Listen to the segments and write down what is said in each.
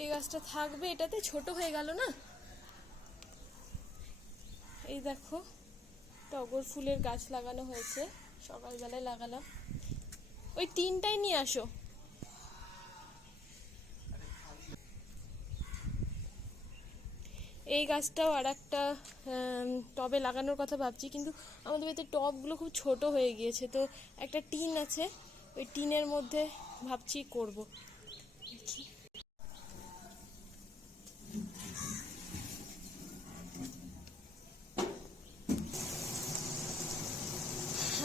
এই গাছটা থাকবে, এটাতে ছোট হয়ে গেল না। এই দেখো টগর ফুলের গাছ লাগানো হয়েছে, সকালবেলায় লাগালাম। ওই তিনটাই নিয়ে আসো। এই গাছটাও আর একটা টবে লাগানোর কথা ভাবছি, কিন্তু আমাদের বাড়িতে টবগুলো খুব ছোট হয়ে গিয়েছে, তো একটা টিন আছে, ওই টিনের মধ্যে ভাবছি করব।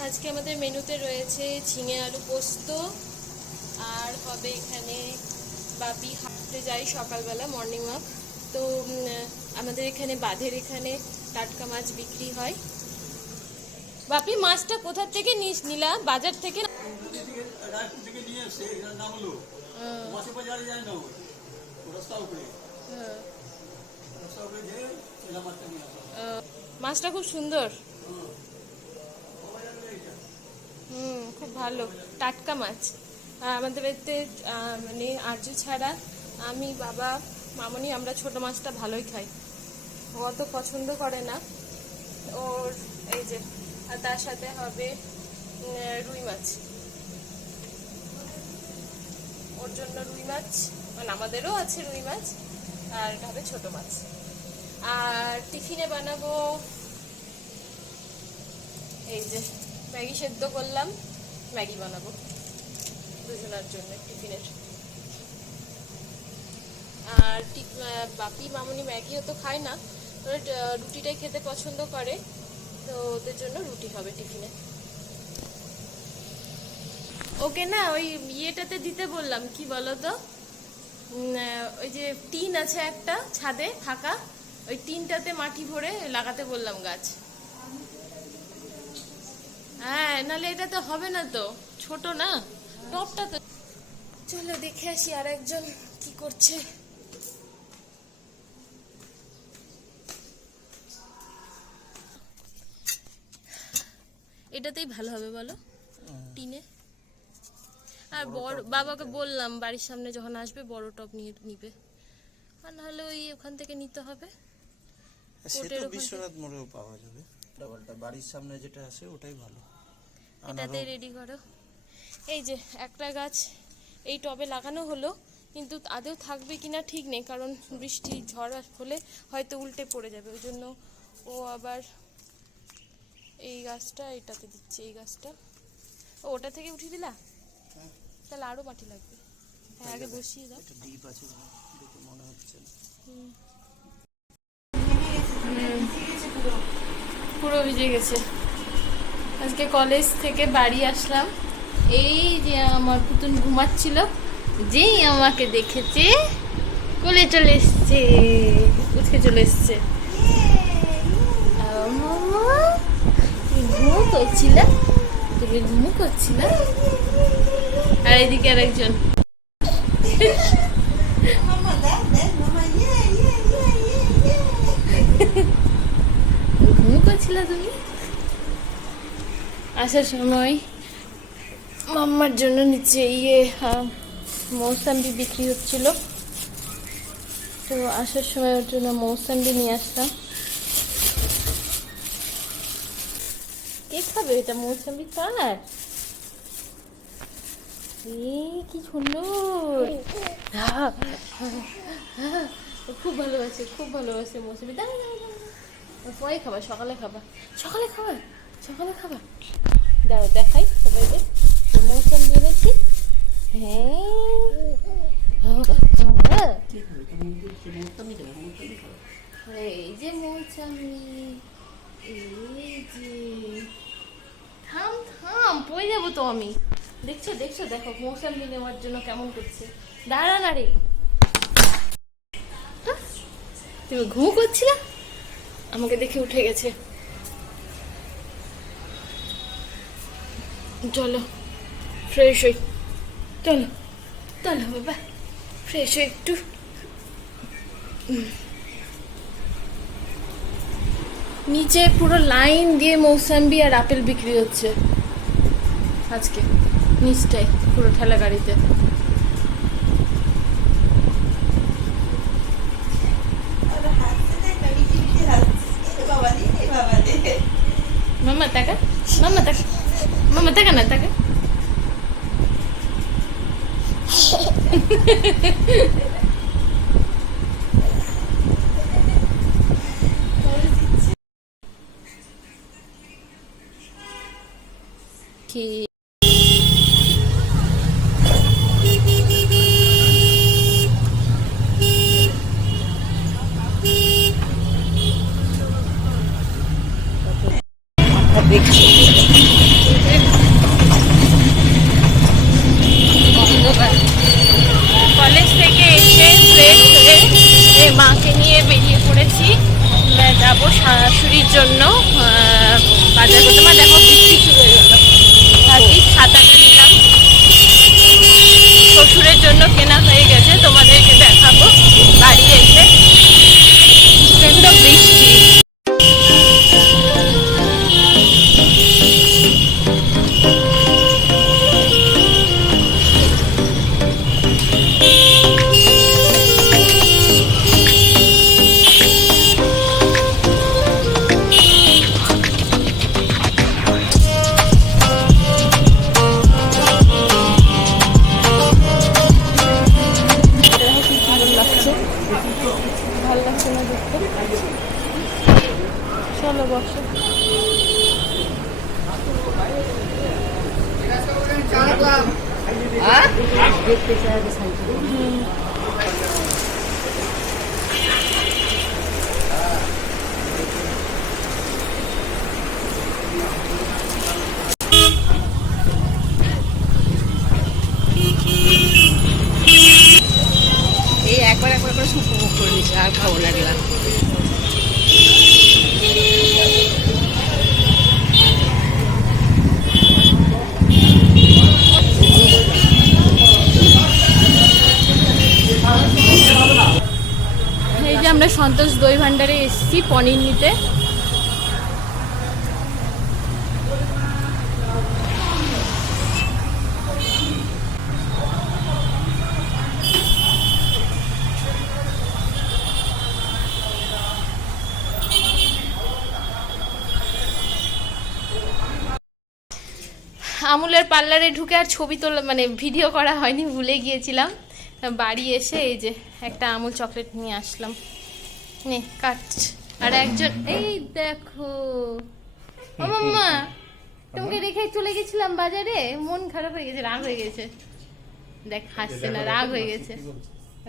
আজকে আমাদের মেনুতে রয়েছে ঝিঙে আলু পোস্ত, আর হবে এখানে বাপি হাঁটতে যাই সকালবেলা মর্নিং ওয়াক, তো আমাদের এখানে বাঁধের এখানে টাটকা মাছ বিক্রি হয়। বাপি মাছটা কোথা থেকে নিলা? বাজার থেকে? মাছটা খুব সুন্দর, খুব ভালো টাটকা মাছ। আমাদের বাড়িতে মানে আরজু ছাড়া আমি, বাবা, মামনি আমরা ছোট মাছটা ভালোই খাই, ও অত পছন্দ করে না ওর। এই যে, আর তার সাথে হবে রুই মাছ, ওর জন্য রুই মাছ, মানে আমাদেরও আছে রুই মাছ, আর এটা হবে ছোট মাছ। আর টিফিনে বানাবো এই যে ম্যাগি সেদ্ধ করলাম, ম্যাগি বানাবো দুজনের জন্য টিফিনের। আর বাপি মামনি ম্যাগিও তো খায় না, ওরা রুটিটাই খেতে পছন্দ করে, তো ওদের জন্য রুটি হবে টিফিনে। ওকে না ওই ইয়েটাতে দিতে বললাম, কি বলতো, ওই যে টিন আছে একটা ছাদে ফাঁকা, ওই টিনটাতে মাটি ভরে লাগাতে বললাম গাছ। হ্যাঁ, নাহলে এটা তো হবে না, তো ছোট না টবটা। তো চলো দেখে আসি আর একজন কি করছে। এটাতেই ভালো হবে বলো, টিনে। আর বড় বাবাকে বললাম বাড়ির সামনে যখন আসবে বড় টব নিয়ে নিবে, আর নাহলে ওই ওখান থেকে নিতে হবে। সেটা বিশ্বনাথ মোড়েও পাওয়া যাবে, ডাবলটা বাড়ির সামনে যেটা আছে ওটাই ভালো। এটাতে রেডি করো। এই যে একটা গাছ এই টবে লাগানো হলো, কিন্তু আদৌ থাকবে কিনা ঠিক নেই, কারণ বৃষ্টি ঝড় হলে হয়তো উল্টে পড়ে যাবে, ওই জন্য ও আবার এই গাছটা এটাতে দিচ্ছে। এই গাছটা ওটা থেকে উঠিয়ে দিলা, তাহলে আরো মাটি লাগবে। হ্যাঁ, আগে বসিয়ে দাও। ডিপ আছে দেখে মনে হচ্ছে পুরো ভিজে গেছে। আজকে কলেজ থেকে বাড়ি আসলাম, এই যে আমার পুতুন ঘুমাচ্ছিল, যেই আমাকে দেখেছে কোলে চলে এসছে, উঠে চলে এসছে। ঘুমো করছিল, তুমি ঘুমো করছিল। আর এদিকে আর একজন ঘুমো করছিল। তুমি আসার সময় মাম্মার জন্য নিচে মৌসাম্বি বিক্রি হচ্ছিল, তো আসার সময় ওর জন্য মৌসাম্বি নিয়ে আসলাম। কে খাবে এটা? মৌসাম্বি কার? কি সুন্দর, খুব ভালোবাসে, খুব ভালোবাসে মৌসাম্বি। পরে খাবা, সকালে খাবা, সকালে খাবা, সকালে খাবা। দাঁড়ো দেখাই সবাইকে মৌসাম্বি এনেছি। হ্যাঁ, এই যে মৌসাম্বি, এই যে। থাম থাম, পড়ে যাবো তো আমি। দেখছো দেখছো, দেখো মৌসাম্বি নেওয়ার জন্য কেমন করছে। দাঁড়া না রে, তুমি ঘুম করছিল, আমাকে দেখে উঠে গেছে। চলো ফ্রেশ হই, চলো চলো বাবা ফ্রেশ হই একটু। নিচে পুরো লাইন দিয়ে মৌসাম্বি আর আপেল বিক্রি হচ্ছে আজকে, নিচটাই পুরো ঠেলা গাড়িতে। কি কলেজ থেকে এসে ফ্রেশ হয়ে মাকে নিয়ে বেরিয়ে পড়েছি, যাবো শাশুড়ির জন্য বাজার করতে। মা দেখো বৃষ্টি শুরু হয়ে গেল, ভাবি ছাতাটা নিলাম। শ্বশুরের জন্য কেনা হয়ে গেছে, তোমাদেরকে দেখাবো বাড়ি এসে। প্রচণ্ড বৃষ্টি। ভালো লাগছে না দেখতে, চলো বসো। এই একবার একবার করে সব উপভোগ করে নিচ্ছি, আর খাবো না এগুলা। এই যে আমরা সন্তোষ দই ভান্ডারে এসেছি পনির নিতে। আমুলের পার্লারে ঢুকে আর ছবি তোলা মানে ভিডিও করা হয়নি, ভুলে গিয়েছিলাম। বাড়ি এসে এই যে একটা আমুল চকলেট নিয়ে আসলাম, নে কাট। আর একজন এই দেখো, ও মাম্মা তোমাকে রেখে চলে গেছিলাম বাজারে, মন খারাপ হয়ে গেছে, রাগ হয়ে গেছে। দেখ হাসছে না, রাগ হয়ে গেছে,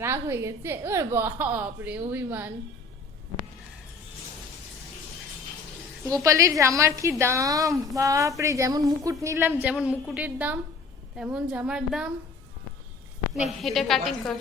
রাগ হয়ে গেছে। ওর বাপরে অভিমান। গোপালের জামার কি দাম বাপরে, যেমন মুকুট নিলাম, যেমন মুকুটের দাম তেমন জামার দাম। নে এটা কাটিং কর।